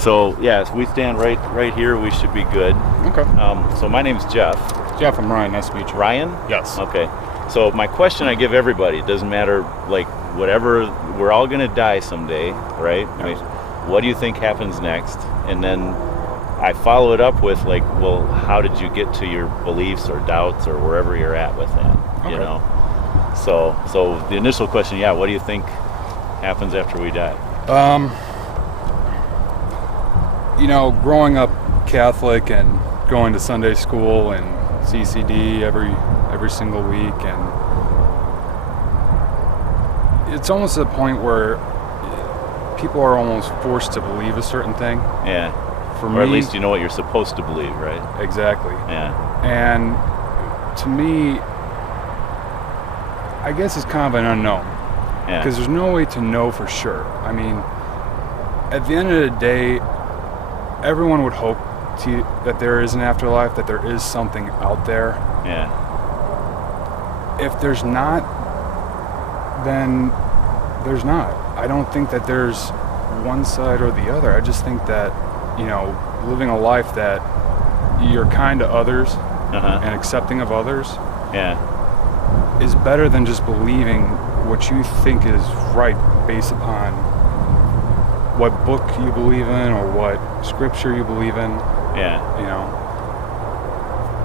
So yes, we stand right here. We should be good. Okay. So my name's Jeff. Jeff, I'm Ryan. Nice to meet you. Ryan? Yes. Okay. So my question I give everybody, it doesn't matter, like, whatever, we're all going to die someday, right? Yes. I mean, what do you think happens next? And then I follow it up with, like, well, how did you get to your beliefs or doubts or wherever you're at with that, Okay. you know? So the initial question, yeah, what do you think happens after we die? Growing up Catholic and going to Sunday school and CCD every single week, and it's almost a point where people are almost forced to believe a certain thing. Yeah. For or me, at least you know what you're supposed to believe, right? Exactly. Yeah. And to me, I guess it's kind of an unknown. Yeah. Because there's no way to know for sure. I mean, at the end of the day, everyone would hope that there is an afterlife, that there is something out there. Yeah. If there's not, then there's not. I don't think that there's one side or the other. I just think that, living a life that you're kind to others and accepting of others is better than just believing what you think is right based upon what book you believe in or what scripture you believe in. Yeah.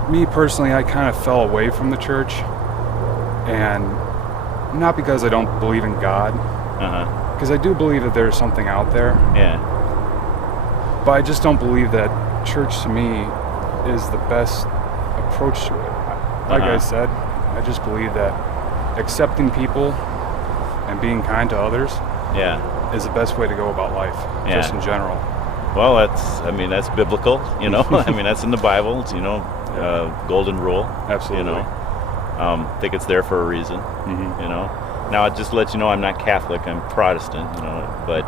Me personally, I kind of fell away from the church, and not because I don't believe in God, because I do believe that there's something out there. Yeah. But I just don't believe that church to me is the best approach to it. Like I said, I just believe that accepting people and being kind to others is the best way to go about life, just in general. Well, that's biblical, I mean, that's in the Bible, golden rule. Absolutely. I think it's there for a reason, Now, I'll just let you know I'm not Catholic, I'm Protestant, but,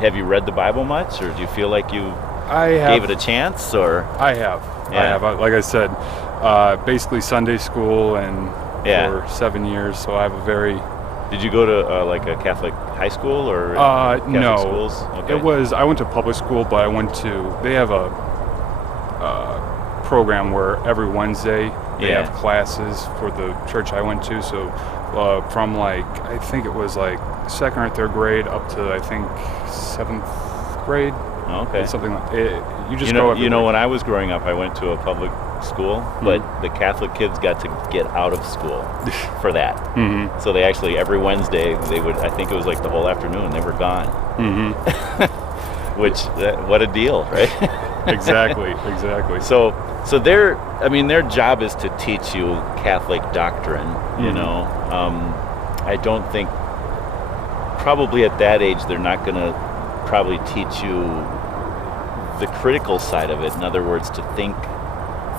have you read the Bible much, or do you feel like you gave it a chance, or? I have. Like I said, basically Sunday school and for 7 years, so I have a very... Did you go to like a Catholic high school or Catholic no. schools? Okay. I went to public school, but they have a program where every Wednesday they have classes for the church I went to. So from I think it was like 2nd or 3rd grade up to I think 7th grade. Okay. Something like it. You just go every week. When I was growing up, I went to a public school, but the Catholic kids got to get out of school for that. So they actually, every Wednesday, I think it was like the whole afternoon, they were gone. Which, what a deal, right? Exactly. So their job is to teach you Catholic doctrine, I don't think, probably at that age, they're not going to probably teach you the critical side of it. In other words, to think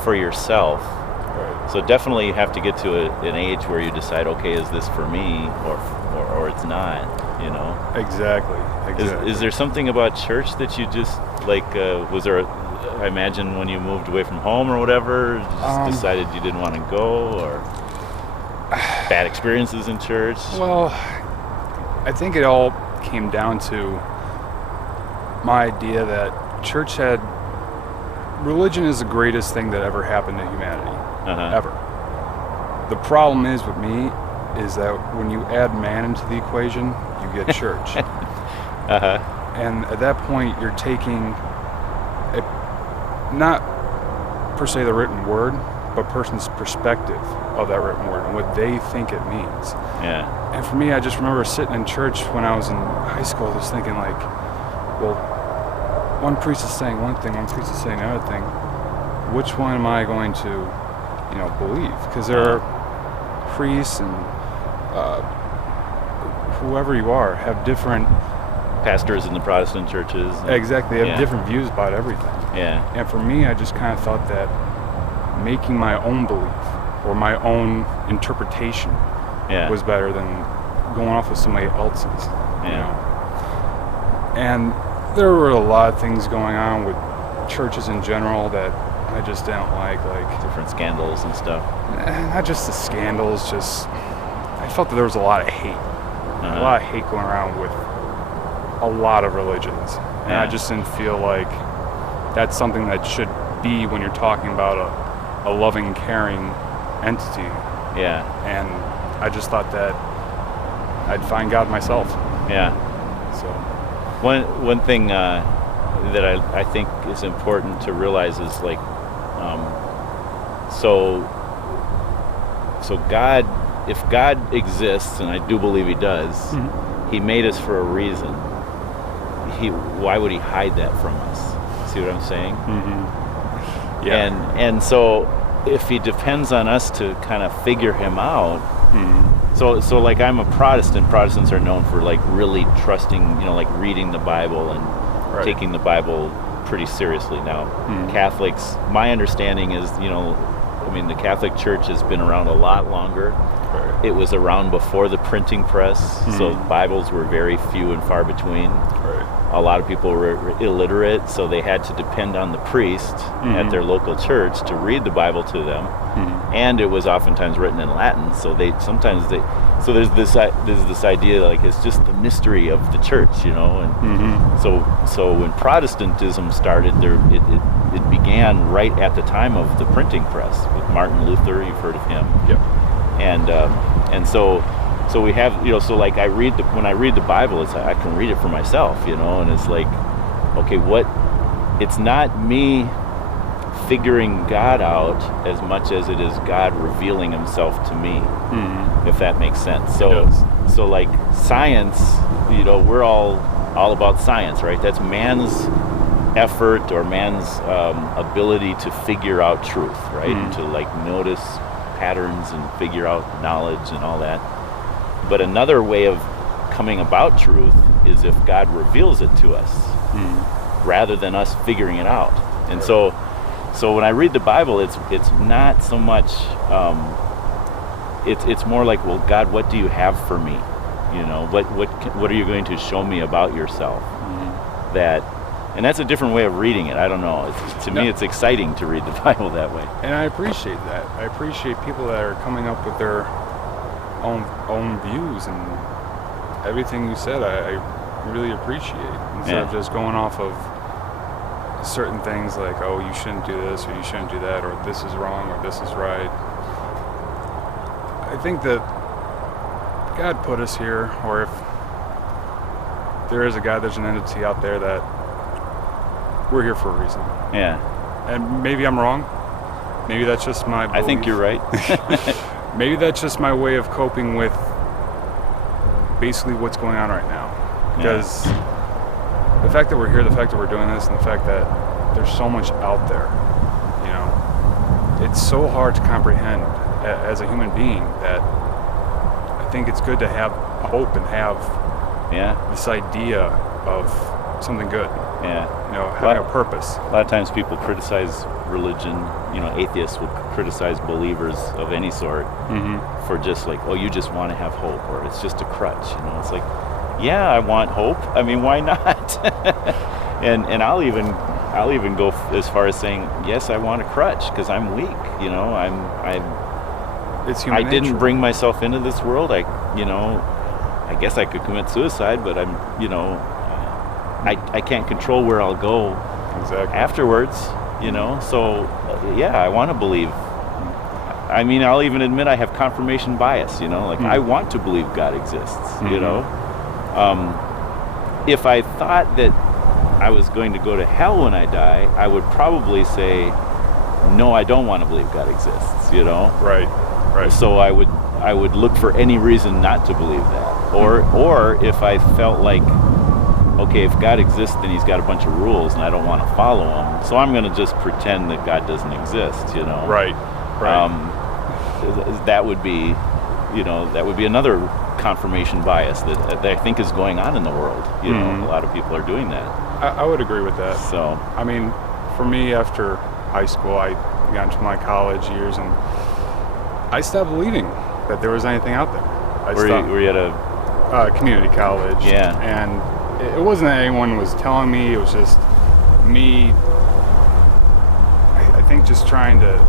for yourself. Right. So definitely you have to get to an age where you decide, okay, is this for me or it's not, Exactly. Is there something about church that you just, like, was there, I imagine when you moved away from home or whatever, just decided you didn't want to go, or bad experiences in church? Well, I think it all came down to my idea that religion is the greatest thing that ever happened to humanity, ever. The problem is with me is that when you add man into the equation, you get church. And at that point, you're taking not per se the written word, but person's perspective of that written word and what they think it means. Yeah. And for me, I just remember sitting in church when I was in high school, just thinking like, well, one priest is saying one thing, one priest is saying another thing. Which one am I going to, believe? Because there are priests and whoever you are have different pastors in the Protestant churches. Exactly, they have different views about everything. Yeah. And for me, I just kind of thought that making my own belief or my own interpretation was better than going off with somebody else's. And there were a lot of things going on with churches in general that I just didn't like different scandals and stuff. Not just the scandals, just I felt that there was a lot of hate. A lot of hate going around with a lot of religions, and I just didn't feel like that's something that should be when you're talking about a loving, caring entity. Yeah. And I just thought that I'd find God myself. Yeah. So one thing that I think is important to realize is like, so God, if God exists, and I do believe He does, He made us for a reason. Why would He hide that from us? See what I'm saying? Mm-hmm. Yeah. And so if He depends on us to kind of figure Him out, so like I'm a Protestant. Protestants are known for like really trusting, like reading the Bible and taking the Bible pretty seriously. Now, Catholics, my understanding is, the Catholic Church has been around a lot longer. Right. It was around before the printing press, so Bibles were very few and far between. Right. A lot of people were illiterate, so they had to depend on the priest at their local church to read the Bible to them. And it was oftentimes written in Latin, so so there's this idea like it's just the mystery of the church, and so when Protestantism started, it began right at the time of the printing press with Martin Luther. You've heard of him. Yep. And so we have, so like when I read the Bible, it's I can read it for myself, and it's like, okay, it's not me figuring God out as much as it is God revealing Himself to me, if that makes sense. So like science, we're all about science, right? That's man's effort or man's ability to figure out truth, right? And to like notice patterns and figure out knowledge and all that. But another way of coming about truth is if God reveals it to us, rather than us figuring it out. And so when I read the Bible, it's not so much. It's more like, well, God, what do you have for me? What are you going to show me about yourself? And that's a different way of reading it. I don't know. To me, it's exciting to read the Bible that way. And I appreciate that. I appreciate people that are coming up with their own views, and everything you said I really appreciate, instead of just going off of certain things like, oh, you shouldn't do this or you shouldn't do that, or this is wrong or this is right. I think that God put us here, or if there is a God, there's an entity out there, that we're here for a reason. Yeah. And maybe I'm wrong. Maybe that's just my belief. I think you're right. Maybe that's just my way of coping with basically what's going on right now. Because the fact that we're here, the fact that we're doing this, and the fact that there's so much out there, it's so hard to comprehend as a human being, that I think it's good to have hope and have this idea of something good. Yeah. Having a purpose. A lot of times people criticize religion, atheists will criticize believers of any sort for just like, oh, you just want to have hope, or it's just a crutch, It's like, yeah, I want hope. I mean, why not? and I'll even go as far as saying, yes, I want a crutch because I'm weak. It's human I didn't nature. bring myself into this world. I guess I could commit suicide, but I can't control where I'll go afterwards. So I want to believe. I mean, I'll even admit I have confirmation bias. I want to believe God exists. If I thought that I was going to go to hell when I die, I would probably say, no, I don't want to believe God exists, Right. So I would look for any reason not to believe that. Or if I felt like, okay, if God exists, then He's got a bunch of rules and I don't want to follow them, so I'm going to just pretend that God doesn't exist, Right. That would be, another confirmation bias that I think is going on in the world. A lot of people are doing that. I would agree with that. So, I mean, for me, after high school, I got into my college years, and I stopped believing that there was anything out there. Were you at a community college? Yeah. And it wasn't that anyone was telling me. It was just me. I think just trying to,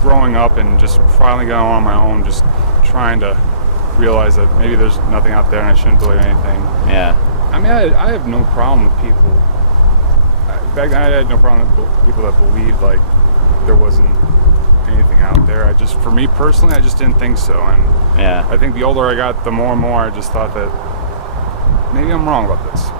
growing up and just finally going on my own, just trying to realize that maybe there's nothing out there and I shouldn't believe anything. Yeah. I mean, I have no problem with people. Back then, I had no problem with people that believed like there wasn't anything out there. For me personally, I just didn't think so. And Yeah. I think the older I got, the more and more I just thought that maybe I'm wrong about this.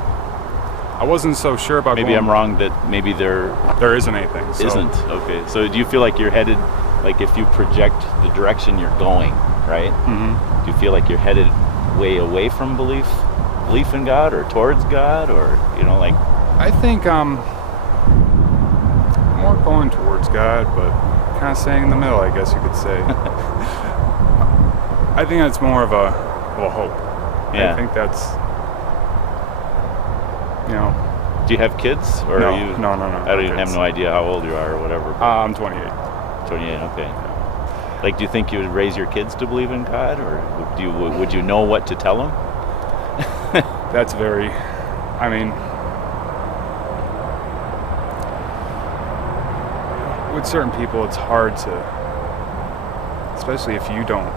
I wasn't so sure about. Maybe I'm wrong that maybe there isn't anything. So. isn't. Okay. So do you feel like you're headed, like if you project the direction you're going, right? Mm-hmm. Do you feel like you're headed way away from belief in God or towards God, or like? I think more going towards God, but kind of staying in the middle, I guess you could say. I think that's more of a hope. Yeah. I think that's, Do you have kids, or no, are you? No. I don't even have no idea how old you are or whatever. I'm 28. 28. Okay. Like, do you think you would raise your kids to believe in God, or would you know what to tell them? That's very. I mean, with certain people, it's hard to, especially if you don't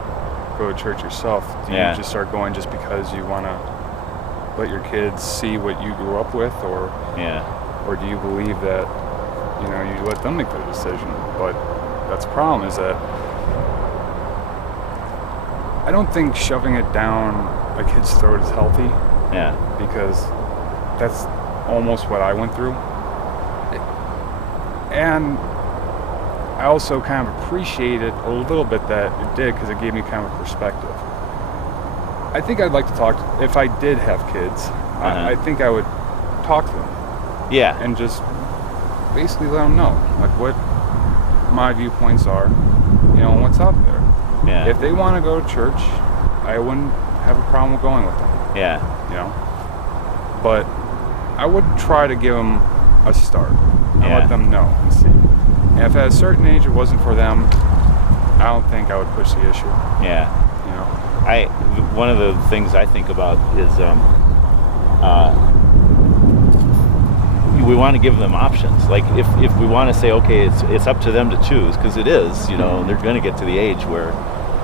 go to church yourself. Do you just start going just because you want to let your kids see what you grew up with, or do you believe that you let them make the decision? But that's the problem, is that I don't think shoving it down a kid's throat is healthy. Yeah. Because that's almost what I went through. And I also kind of appreciate it a little bit that it did, because it gave me kind of a perspective. I think I'd like to talk, if I did have kids, I think I would talk to them. Yeah. And just basically let them know, like, what my viewpoints are, and what's out there. Yeah. If they want to go to church, I wouldn't have a problem with going with them. Yeah. But I would try to give them a start and let them know and see. And if at a certain age it wasn't for them, I don't think I would push the issue. Yeah. One of the things I think about is we want to give them options. Like if we want to say, okay, it's up to them to choose, because it is, they're going to get to the age where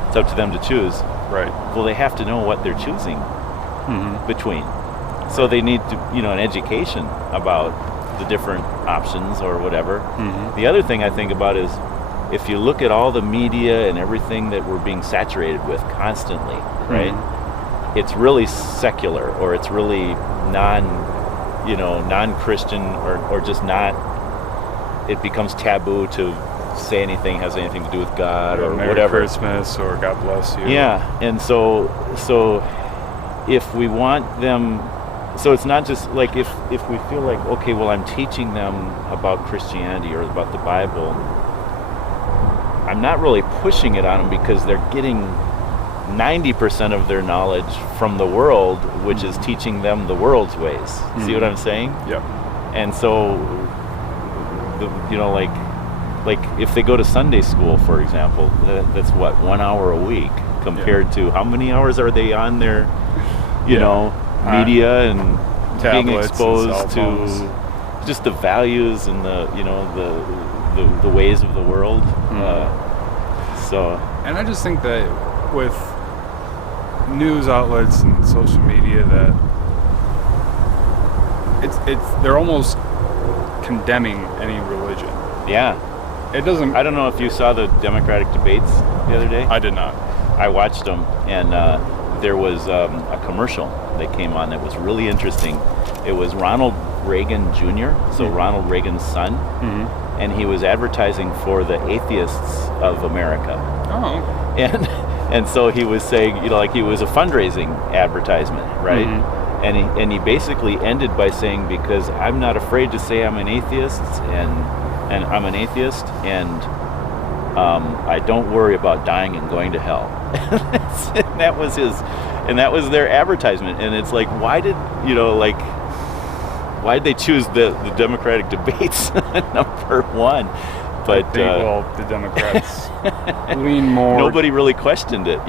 it's up to them to choose. Right. Well, they have to know what they're choosing between. So they need to, an education about the different options or whatever. The other thing I think about is, if you look at all the media and everything that we're being saturated with constantly, right? It's really secular, or it's really non-Christian, or just not. It becomes taboo to say anything has anything to do with God or Merry whatever. Christmas or God bless you. Yeah, and so if we want them, so it's not just like if we feel like, okay, well, I'm teaching them about Christianity or about the Bible, I'm not really pushing it on them, because they're getting 90% of their knowledge from the world, which is teaching them the world's ways. See what I'm saying? Yep. And so, like if they go to Sunday school, for example, that's what, 1 hour a week compared to how many hours are they on their, media and being exposed to just the values and the ways of the world. And I just think that with news outlets and social media, that they're almost condemning any religion. Yeah. It doesn't. I don't know if you saw the Democratic debates the other day. I did not. I watched them, and there was a commercial that came on that was really interesting. It was Ronald Reagan Jr., so Ronald Reagan's son, and he was advertising for the Atheists of America. Oh. And so he was saying, like he was a fundraising advertisement, right? And he basically ended by saying, because I'm not afraid to say I'm an atheist, and I'm an atheist, and I don't worry about dying and going to hell. And that was their advertisement. And it's like, why did they choose the Democratic debates number one? But the Democrats lean more. Nobody really questioned it,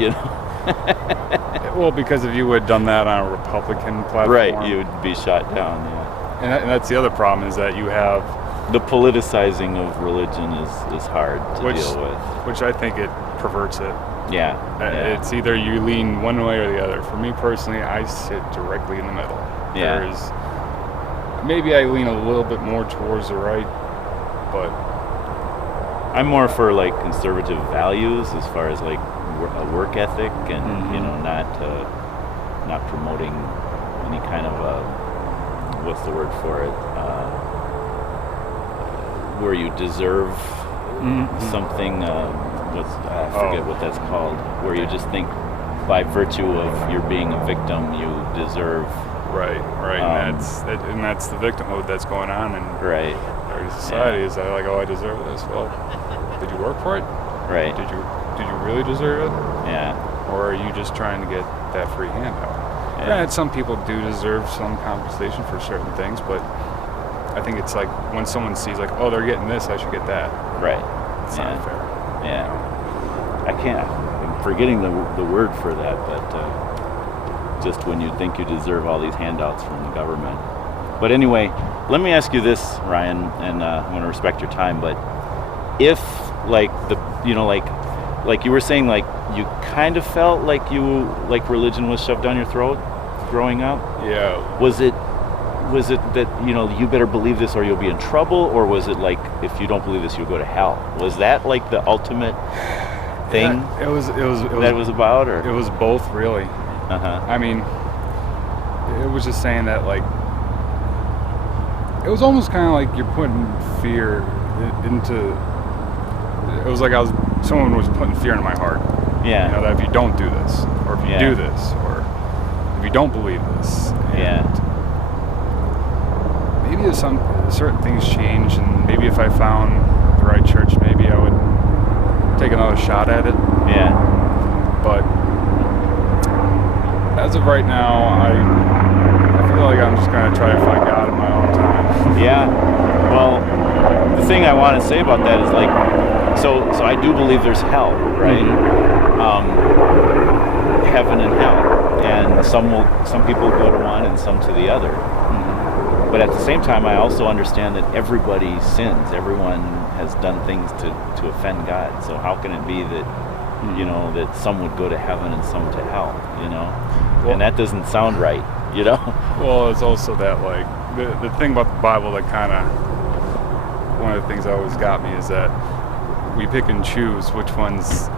Well, because if you would have done that on a Republican platform, right, you would be shot down. Yeah. And that's the other problem, is that you have the politicizing of religion is hard to deal with. Which I think it perverts it. Yeah. It's either you lean one way or the other. For me personally, I sit directly in the middle. Yeah. There's maybe I lean a little bit more towards the right, but I'm more for like conservative values as far as like a work ethic and you know not promoting any kind of what's the word for it where you deserve something I forget what that's called, where you just think by virtue of your being a victim you deserve right and that's the victimhood that's going on in our society. Is that like, oh, I deserve this? Well, did you work for it? Right. Did you really deserve it? Yeah. Or are you just trying to get that free handout? Yeah. Granted, some people do deserve some compensation for certain things, but I think it's like when someone sees like, oh, they're getting this, I should get that. Right. It's not fair. Yeah. I'm forgetting the word for that, but just when you think you deserve all these handouts from the government. But anyway, let me ask you this, Ryan, and I want to respect your time, but if like like you were saying, like you kind of felt like religion was shoved down your throat growing up? Yeah. Was it that, you better believe this or you'll be in trouble, or was it like, if you don't believe this, you'll go to hell? Was that like the ultimate thing? Yeah, it was that it was about, or it was both, really. I mean, it was just saying that, like, it was almost kind of like you're putting fear into. It was like someone was putting fear into my heart. Yeah. That if you don't do this, or if you do this, or if you don't believe this. Maybe there's some certain things change, and maybe if I found the right church, maybe I would take another shot at it. Yeah. But as of right now, I feel like I'm just gonna try to find God in my own time. Yeah. Well, the thing I want to say about that is like, so I do believe there's hell, right? Heaven and hell, and some people go to one and some to the other. But at the same time, I also understand that everybody sins. Everyone has done things to offend God. So how can it be that that some would go to heaven and some to hell? Well, and that doesn't sound right. Well, it's also that, like, the thing about the Bible that kind of, one of the things that always got me is that we pick and choose which ones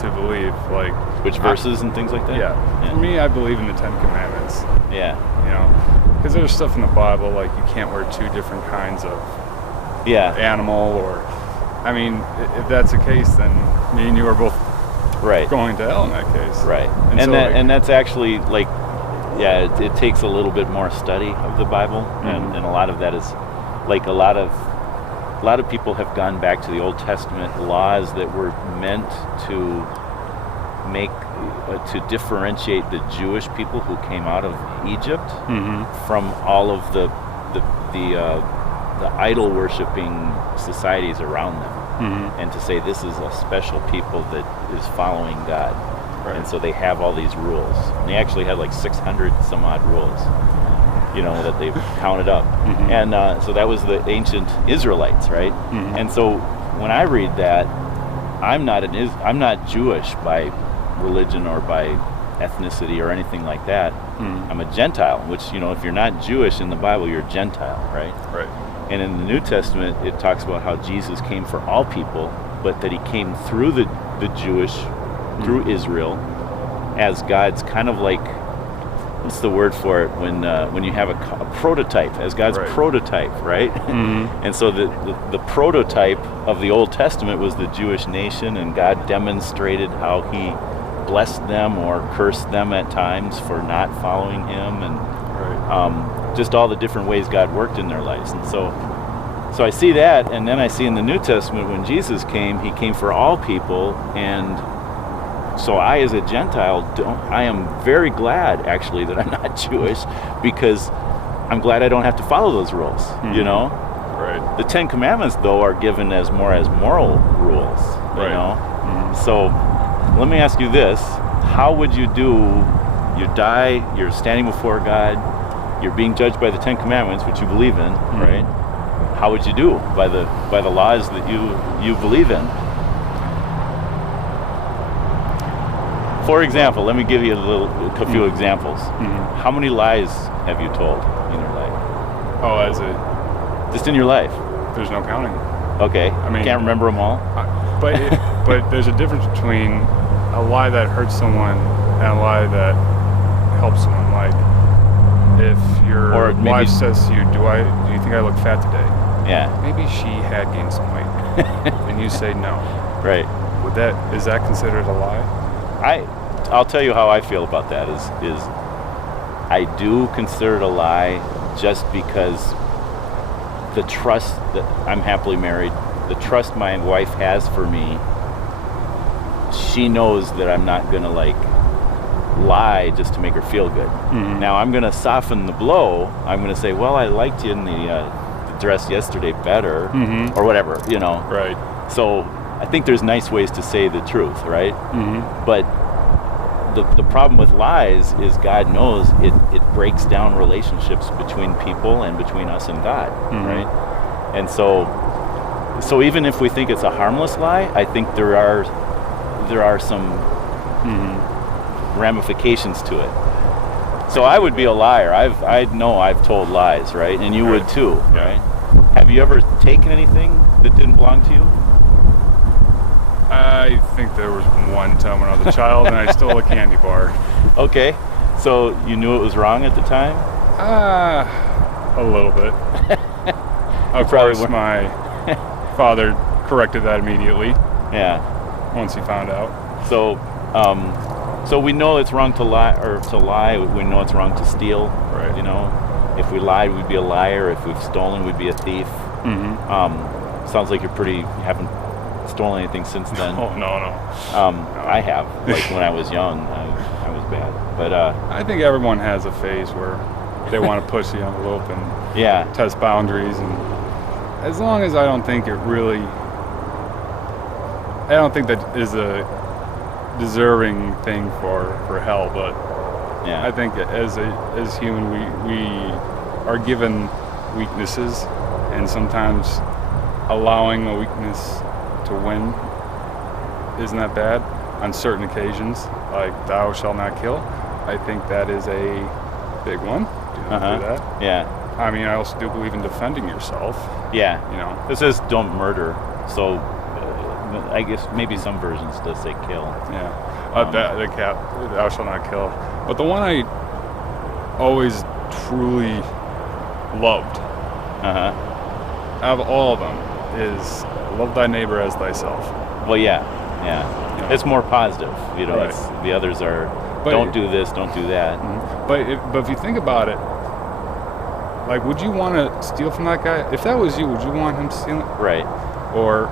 to believe, like which verses and things like that. Yeah. For me, I believe in the 10 Commandments. Yeah. Because there's stuff in the Bible like you can't wear two different kinds of animal, or, I mean, if that's the case, then me and you are both going to hell in that case. Right. And that's actually like, it takes a little bit more study of the Bible, and a lot of that is like a lot of people have gone back to the Old Testament laws that were meant to make to differentiate the Jewish people who came out of Egypt from all of the idol worshiping societies around them, and to say this is a special people that is following God. And so they have all these rules. And they actually had like 600 some odd rules, that they've counted up. And so that was the ancient Israelites, right? And so when I read that, I'm not Jewish by religion or by ethnicity or anything like that. I'm a Gentile, which, if you're not Jewish in the Bible, you're a Gentile, right? Right. And in the New Testament, it talks about how Jesus came for all people, but that he came through the Jewish, through Israel, as God's kind of like, what's the word for it, when you have a prototype, as God's prototype, right? And so the prototype of the Old Testament was the Jewish nation, and God demonstrated how he blessed them or cursed them at times for not following him, and just all the different ways God worked in their lives. And so I see that, and then I see in the New Testament when Jesus came, he came for all people. And so I, as a Gentile, I am very glad actually that I'm not Jewish, because I'm glad I don't have to follow those rules. The 10 Commandments, though, are given as moral rules. So let me ask you this: how would you do? You die, you're standing before God, you're being judged by the 10 Commandments, which you believe in, right? How would you do by the laws that you believe in? For example, let me give you a few examples. Mm-hmm. How many lies have you told in your life? Oh, Just in your life? there's no counting. Okay. I mean, can't remember them all? But there's a difference between a lie that hurts someone and a lie that helps someone. Like, if your Or maybe- wife says to you, do you think I look fat today? Yeah. Maybe she had gained some weight. And you say no. Right. Is that considered a lie? I'll tell you how I feel about that is I do consider it a lie just because the trust that I'm happily married, the trust my wife has for me, she knows that I'm not gonna lie just to make her feel good. Mm-hmm. Now I'm gonna soften the blow. I'm gonna say, well, I liked you in the dress yesterday better, Mm-hmm. or whatever, Right. So I think there's nice ways to say the truth, right? Mm-hmm. But the problem with lies is God knows it breaks down relationships between people and between us and God, Mm-hmm. right? And so even if we think it's a harmless lie, I think there are some Mm-hmm. ramifications to it. So I would be a liar. I know I've told lies, right? And you would too, Yeah. right? Have you ever taken anything that didn't belong to you? I think there was one time when I was a child and I stole a candy bar. Okay. So you knew it was wrong at the time? A little bit. Of probably course, weren't- my father corrected that immediately Yeah. once he found out. So we know it's wrong to lie. We know it's wrong to steal. Right. If we lied, we'd be a liar. If we've stolen, we'd be a thief. Mm-hmm. Sounds like you haven't stolen anything since then. Oh, no. I have. Like when I was young, I was bad. But I think everyone has a phase where they want to push the envelope and yeah, test boundaries, and as long as I don't think that is a deserving thing for hell, but yeah. I think as human we are given weaknesses, and sometimes allowing a weakness to win isn't that bad on certain occasions, like thou shalt not kill. I think that is a big one. Do not do that. Yeah. I mean, I also do believe in defending yourself. Yeah. It says don't murder. So I guess maybe some versions does say kill. Yeah. The cat, thou shalt not kill. But the one I always truly loved, out of all of them, is love thy neighbor as thyself. Well, yeah. It's more positive. Right. The others are don't do this, don't do that. Mm-hmm. But if you think about it, like, would you want to steal from that guy? If that was you, would you want him stealing? Right. Or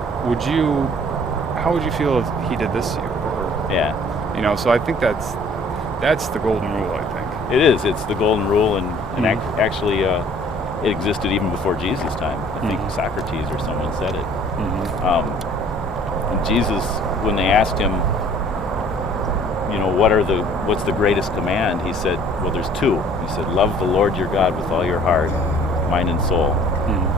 how would you feel if he did this to you? Or, Yeah. So I think that's the golden rule, I think. It is. It's the golden rule, and actually it existed even before Jesus' time. I think Socrates or someone said it. And Jesus, when they asked him, what's the greatest command? He said, well, there's two. He said, love the Lord your God with all your heart, mind, and soul.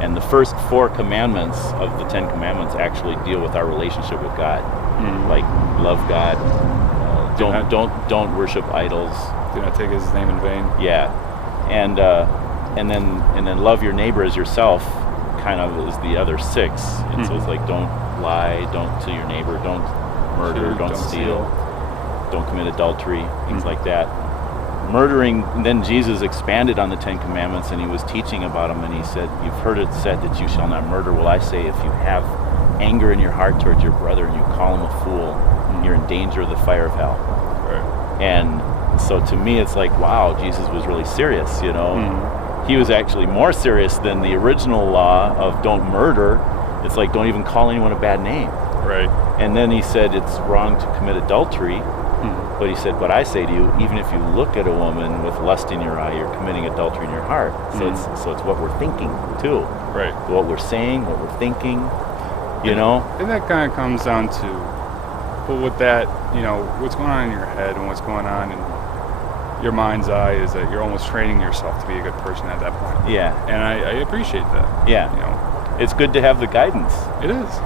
And the first 4 commandments of the 10 commandments actually deal with our relationship with God. Like love God, don't worship idols. Do not take his name in vain. Yeah, and then love your neighbor as yourself. Kind of is the other 6. And so it's like don't lie, don't to your neighbor, don't murder, don't steal, don't commit adultery, things like that. Murdering, then Jesus expanded on the 10 commandments and he was teaching about them, and he said, you've heard it said that you shall not murder. Well, I say, if you have anger in your heart towards your brother and you call him a fool, you're in danger of the fire of hell. Right. And so to me, it's like, wow, Jesus was really serious, He was actually more serious than the original law of don't murder. It's like, don't even call anyone a bad name. Right. And then he said it's wrong to commit adultery. But he said, but I say to you, even if you look at a woman with lust in your eye, you're committing adultery in your heart. So it's what we're thinking too. Right. What we're saying, what we're thinking, And that kind of comes down to, but with that, what's going on in your head and what's going on in your mind's eye is that you're almost training yourself to be a good person at that point. Yeah. And I appreciate that. Yeah. It's good to have the guidance. It is.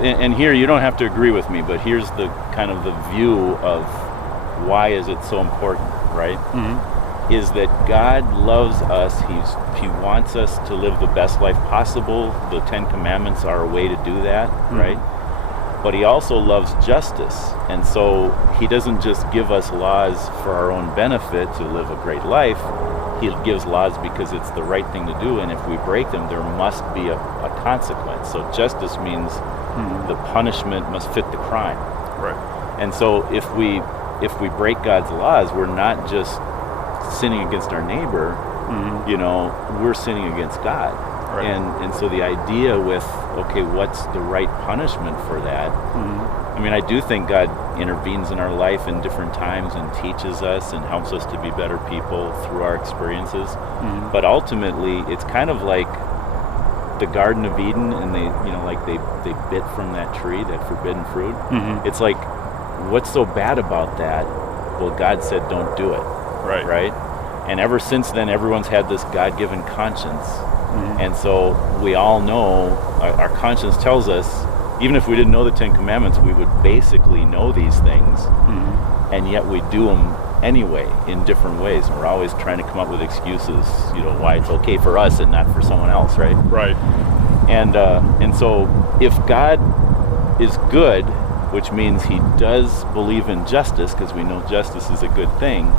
And here you don't have to agree with me, but here's the kind of the view of why is it so important, right? Is that God loves us. He wants us to live the best life possible. The 10 Commandments are a way to do that, right? But he also loves justice. And so he doesn't just give us laws for our own benefit to live a great life. He gives laws because it's the right thing to do, and if we break them, there must be a consequence. So justice means the punishment must fit the crime. Right. And so if we break God's laws, we're not just sinning against our neighbor, you know, we're sinning against God. Right. And so the idea with, okay, what's the right punishment for that? I mean, I do think God intervenes in our life in different times and teaches us and helps us to be better people through our experiences. But ultimately, it's kind of like the Garden of Eden, and they, you know, like they bit from that tree, that forbidden fruit. It's like, what's so bad about that? Well, God said don't do it. Right? And ever since then, everyone's had this God-given conscience. And so we all know, our conscience tells us, even if we didn't know the 10 Commandments, we would basically know these things. And yet we do them anyway in different ways. And we're always trying to come up with excuses, you know, why it's okay for us and not for someone else, right? Right. And so if God is good, which means he does believe in justice, because we know justice is a good thing,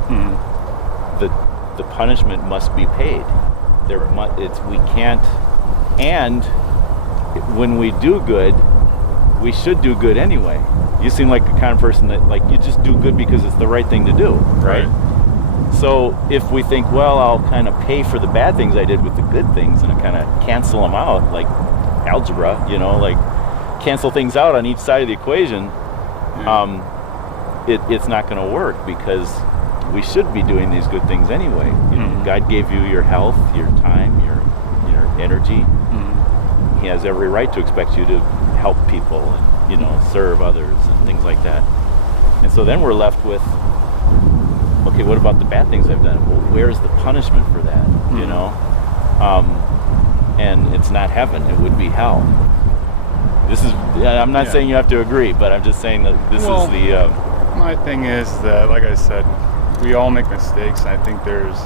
the punishment must be paid. We can't, and when we do good, we should do good anyway. You seem like the kind of person that, like, you just do good because it's the right thing to do, right? So if we think, well, I'll kind of pay for the bad things I did with the good things and kind of cancel them out, like algebra, you know, like cancel things out on each side of the equation, it's not going to work, because we should be doing these good things anyway. You know, God gave you your health, your time, your energy. He has every right to expect you to help people and, you know, serve others and things like that. And so then we're left with, okay, what about the bad things I've done? Well, where's the punishment for that? You know, and it's not heaven; it would be hell. This is. I'm not saying you have to agree, but I'm just saying that this is the. My thing is that, like I said, we all make mistakes, and I think there's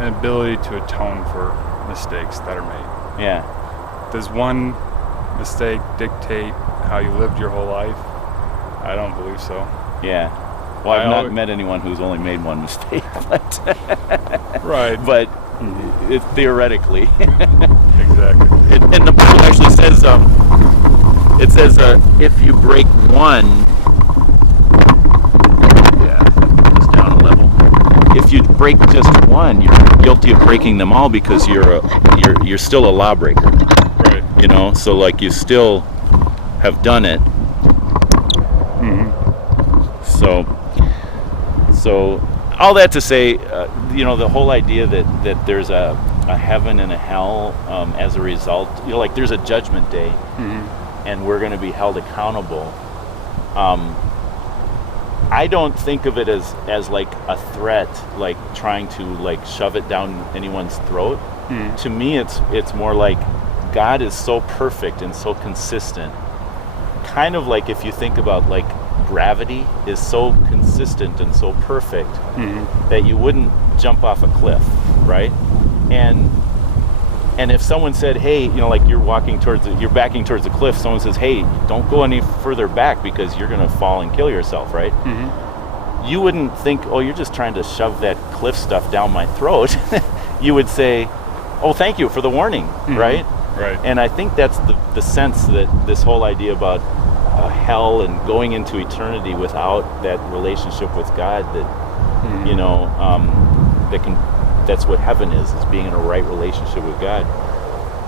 an ability to atone for mistakes that are made. Yeah. Does one mistake dictate how you lived your whole life? I don't believe so. Yeah. Well, I've not met anyone who's only made one mistake, but right. But it's theoretically. Exactly. And the Bible actually says, it says, if you break one. If you break just one, you're guilty of breaking them all, because you're still a lawbreaker. Right. You know, so like you still have done it. So all that to say, you know, the whole idea that there's a heaven and a hell as a result, you know, like there's a judgment day, and we're going to be held accountable. I don't think of it as like a threat, like trying to like shove it down anyone's throat. To me, it's more like God is so perfect and so consistent. Kind of like if you think about like gravity is so consistent and so perfect that you wouldn't jump off a cliff, right? And if someone said, hey, you know, like you're backing towards a cliff, someone says, hey, don't go any further back because you're going to fall and kill yourself, right? You wouldn't think, oh, you're just trying to shove that cliff stuff down my throat. You would say, oh, thank you for the warning, right? Right. And I think that's the sense that this whole idea about hell and going into eternity without that relationship with God, that, you know, that's what heaven is being in a right relationship with God.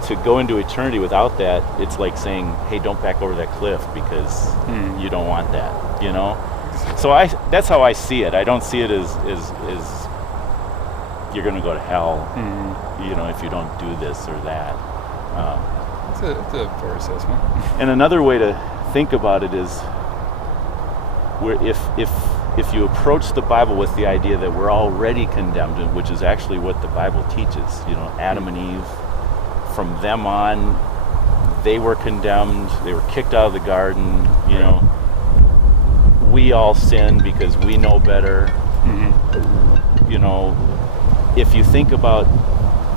To go into eternity without that, it's like saying, hey, don't back over that cliff because you don't want that, you know? So that's how I see it. I don't see it as you're going to go to hell, you know, if you don't do this or that. It's a fair assessment. And another way to think about it is, where if you approach the Bible with the idea that we're already condemned, which is actually what the Bible teaches, you know, Adam and Eve, from them on, they were condemned, they were kicked out of the garden, you know, we all sin because we know better. Mm-hmm. You know, if you think about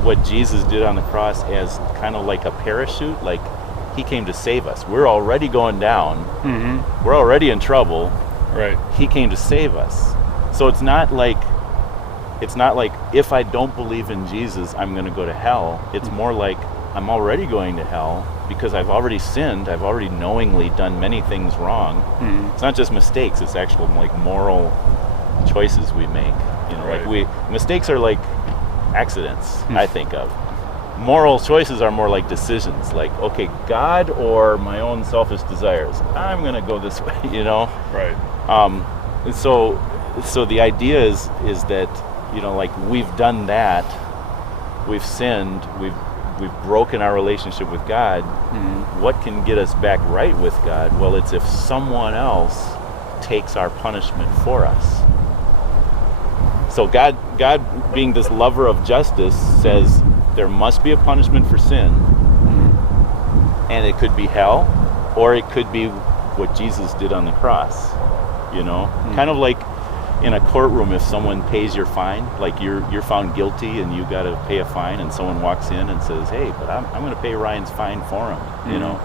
what Jesus did on the cross as kind of like a parachute, like he came to save us. We're already going down. Mm-hmm. We're already in trouble. Right. He came to save us. So it's not like if I don't believe in Jesus, I'm going to go to hell. It's more like I'm already going to hell because I've already sinned. I've already knowingly done many things wrong. Mm-hmm. It's not just mistakes. It's actual like moral choices we make. You know, Right. like mistakes are like accidents, I think of. Moral choices are more like decisions. Like, okay, God or my own selfish desires. I'm going to go this way, you know? Right. And so the idea is that, you know, like we've done that, we've sinned, we've broken our relationship with God. Mm-hmm. What can get us back right with God? Well, it's if someone else takes our punishment for us. So God being this lover of justice says there must be a punishment for sin, and it could be hell, or it could be what Jesus did on the cross. You know, kind of like in a courtroom, if someone pays your fine, like you're found guilty and you got to pay a fine, and someone walks in and says, "Hey, but I'm going to pay Ryan's fine for him." You know,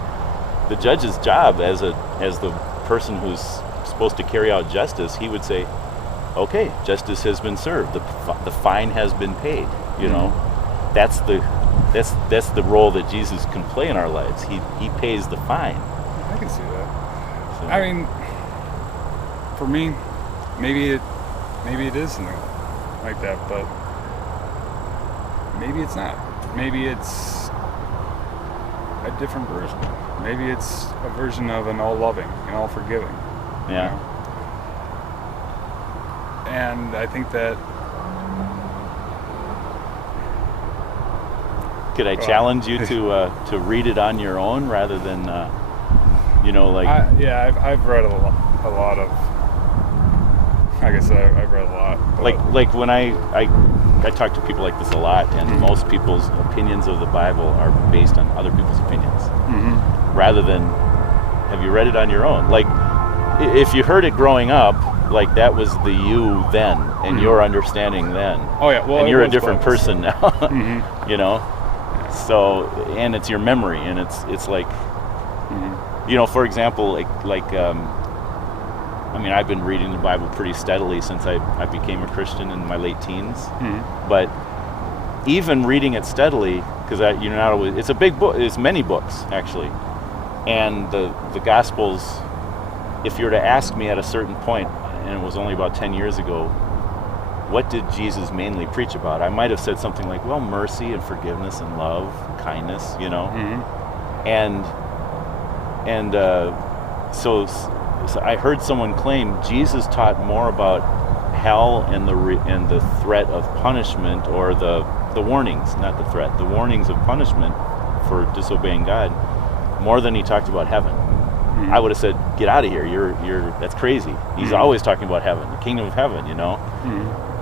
the judge's job as the person who's supposed to carry out justice, he would say, "Okay, justice has been served. The fine has been paid." You know, that's the role that Jesus can play in our lives. He pays the fine. I can see that. So, I mean, for me, maybe it is something like that, but maybe it's not. Maybe it's a different version. Maybe it's a version of an all-loving and all-forgiving. yeah. You know? And I think that Could I challenge you to read it on your own rather than, you know, like... I've read a lot of... Like I said, I've read a lot. Like when I talk to people like this a lot, and most people's opinions of the Bible are based on other people's opinions, rather than have you read it on your own. Like if you heard it growing up, like that was the you then, and your understanding then. Oh yeah, well, and you're a different person now. You know, so and it's your memory, and it's like, you know, for example, like I mean, I've been reading the Bible pretty steadily since I became a Christian in my late teens. But even reading it steadily, because you're not always, it's a big book. It's many books actually, and the Gospels. If you were to ask me at a certain point, and it was only about 10 years ago, what did Jesus mainly preach about? I might have said something like, well, mercy and forgiveness and love, and kindness, you know, and so I heard someone claim Jesus taught more about hell and the threat of punishment, or the warnings, not the threat, the warnings of punishment for disobeying God, more than he talked about heaven. I would have said, get out of here. You're that's crazy. He's always talking about heaven, the kingdom of heaven, you know.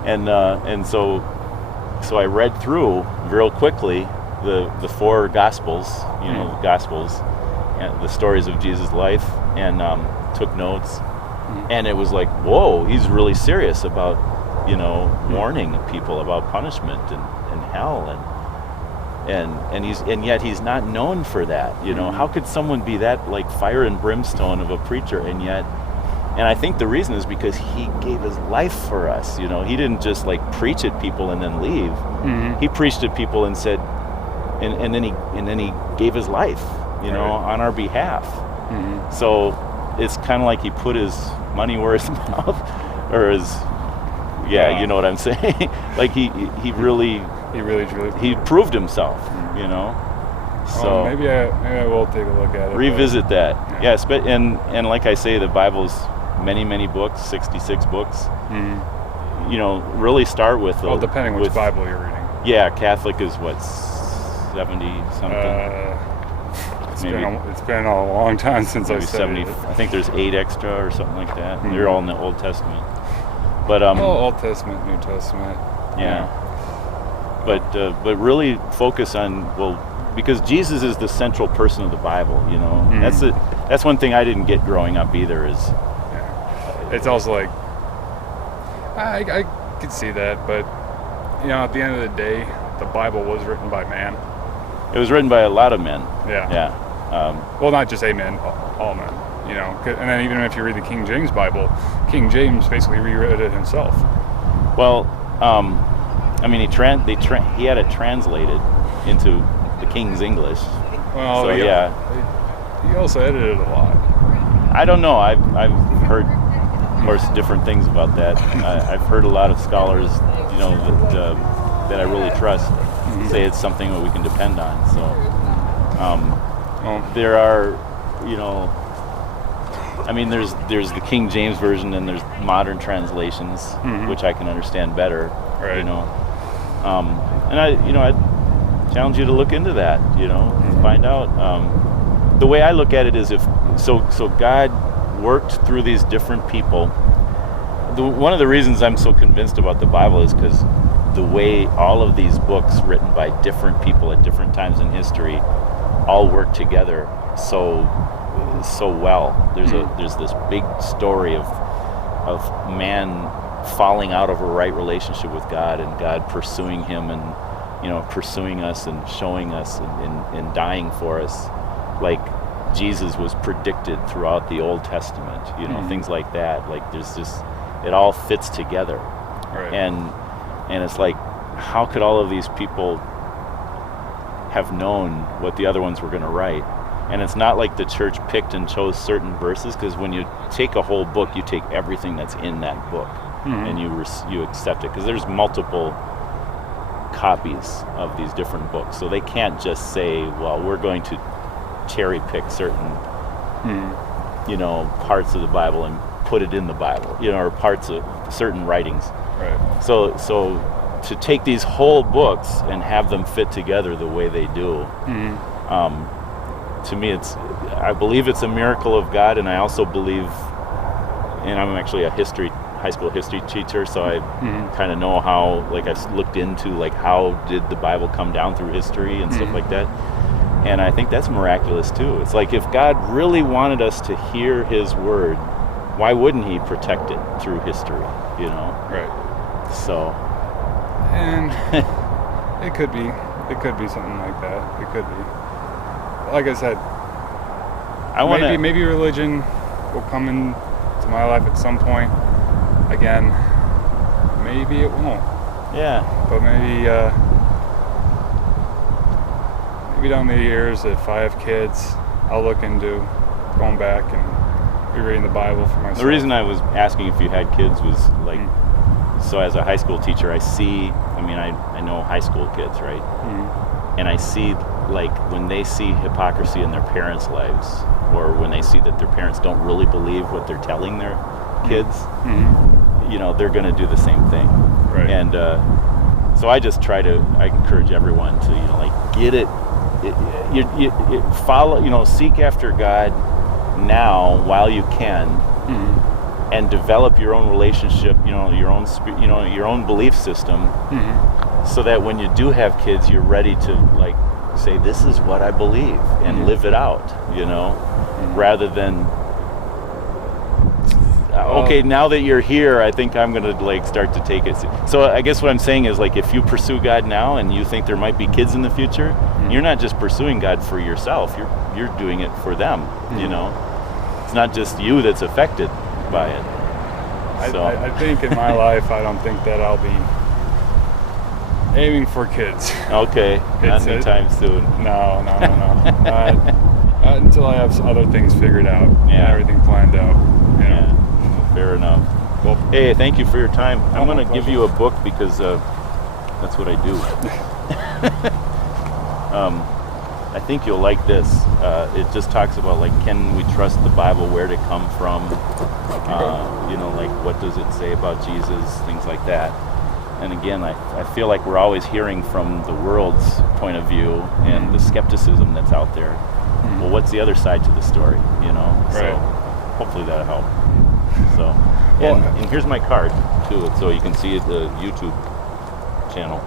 And so I read through real quickly the four Gospels, you know, the Gospels, and the stories of Jesus' life, and took notes. And it was like, whoa, he's really serious about, you know, warning people about punishment and hell, and yet he's not known for that. You know, how could someone be that like fire and brimstone of a preacher, and I think the reason is because he gave his life for us. You know, he didn't just like preach at people and then leave. He preached at people and said, and then he gave his life, you know, on our behalf. So it's kind of like he put his money where his mouth, or his, you know what I'm saying? Like he really he proved himself, you know. So maybe I will take a look at it. Revisit that. Yes, but and like I say, the Bible's many books, 66 books. You know, really start with the. Well, depending which Bible you're reading. Yeah, Catholic is what, 70 something. It's been a long time since I studied 70. it. I think there's 8 extra or something like that. They're all in the Old Testament. But Old Testament, New Testament. Yeah. But really focus on, well, because Jesus is the central person of the Bible, you know. That's one thing I didn't get growing up either, is it's also like I could see that, but at the end of the day, the Bible was written by man. It was written by a lot of men. Yeah. Well, not just a man, all men. And then even if you read the King James Bible, King James basically rewrote it himself. Well, I mean, he had it translated into the King's English. Well, so he also edited a lot. I don't know. I've heard, of course, different things about that. I've heard a lot of scholars, that I really trust, say it's something that we can depend on. So there are, I mean, there's the King James version, and there's modern translations, which I can understand better. Right. And I challenge you to look into that. Find out. The way I look at it is so God worked through these different people. One of the reasons I'm so convinced about the Bible is because the way all of these books written by different people at different times in history all work together so well. There's this big story of man falling out of a right relationship with God, and God pursuing him, and pursuing us and showing us and dying for us, like Jesus was predicted throughout the Old Testament. Things like that. Like there's just, it all fits together. Right. And it's like, how could all of these people have known what the other ones were going to write? And it's not like the church picked and chose certain verses, because when you take a whole book, you take everything that's in that book, and you accept it, because there's multiple copies of these different books. So they can't just say, well, we're going to cherry pick certain parts of the Bible and put it in the Bible, or parts of certain writings. Right. So to take these whole books and have them fit together the way they do, to me, I believe it's a miracle of God, and I also believe, and I'm actually a high school history teacher, so I kind of know how, like, I've looked into, like, how did the Bible come down through history and stuff like that, and I think that's miraculous too. It's like, if God really wanted us to hear his word, why wouldn't he protect it through history, Right. So. And it could be something like that. It could be. Like I said, maybe religion will come into my life at some point again. Maybe it won't. Yeah. But maybe down the years, if I have kids, I'll look into going back and rereading the Bible for myself. The reason I was asking if you had kids was like, so as a high school teacher, I know high school kids, right? And I see, like, when they see hypocrisy in their parents' lives, or when they see that their parents don't really believe what they're telling their kids, they're going to do the same thing. Right. And so I encourage everyone to, get it, you follow, seek after God now while you can, and develop your own relationship, your own belief system, so that when you do have kids, you're ready to, like, say, this is what I believe, and live it out, rather than, okay, now that you're here, I think I'm going to, like, start to take it. So I guess what I'm saying is, like, if you pursue God now and you think there might be kids in the future, you're not just pursuing God for yourself, you're doing it for them, It's not just you that's affected by it. I think in my life, I don't think that I'll be aiming for kids. Okay, not anytime soon. No. Not until I have other things figured out and everything planned out. Yeah, fair enough. Well, hey, thank you for your time. I'm going to give you a book because that's what I do. I think you'll like this. It just talks about, like, can we trust the Bible, where to come from, like, what does it say about Jesus, things like that. And again, I feel like we're always hearing from the world's point of view and the skepticism that's out there. Well, what's the other side to the story, Right. So hopefully that'll help. So, and here's my card, too, so you can see the YouTube channel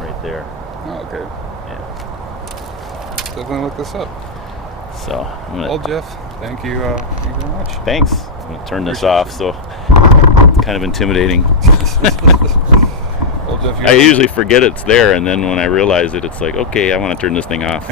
right there. Oh, okay. Yeah. Definitely look this up. So, Well, Jeff, Thank you very much. Thanks. I'm going to turn this off, so it's kind of intimidating. Well, Jeff, I usually forget it's there, and then when I realize it, it's like, okay, I want to turn this thing off.